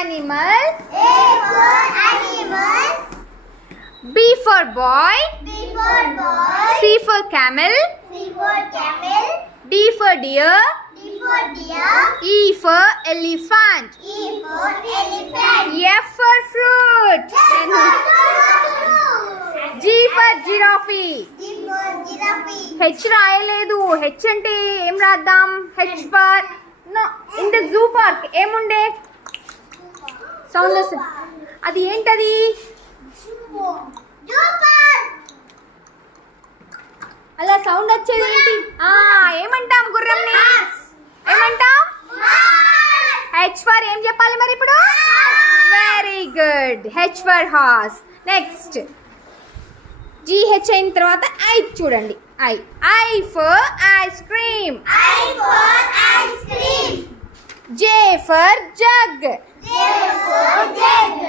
animal. A for animal. B for boy. B for boy. C for camel. C for camel. D for deer. D for deer. E for elephant. E for elephant. F for fruit. G for giraffe. G for giraffe. H రాయలేదు. H అంటే ఏం రాద్దాం? H for no. In the zoo park ఏముండే? సౌండ్ వస్తుంది. అది ఏంటది? అలా సౌండ్ వచ్చేది ఏంటి? ఏమంటాం గుర్రంని? ఏమంటాం? H for ఏం చెప్పాలి మరి ఇప్పుడు? Very good. H for horse. Next GH అయిన తర్వాత I చూడండి. I for ice cream. I for ice cream. J for jug.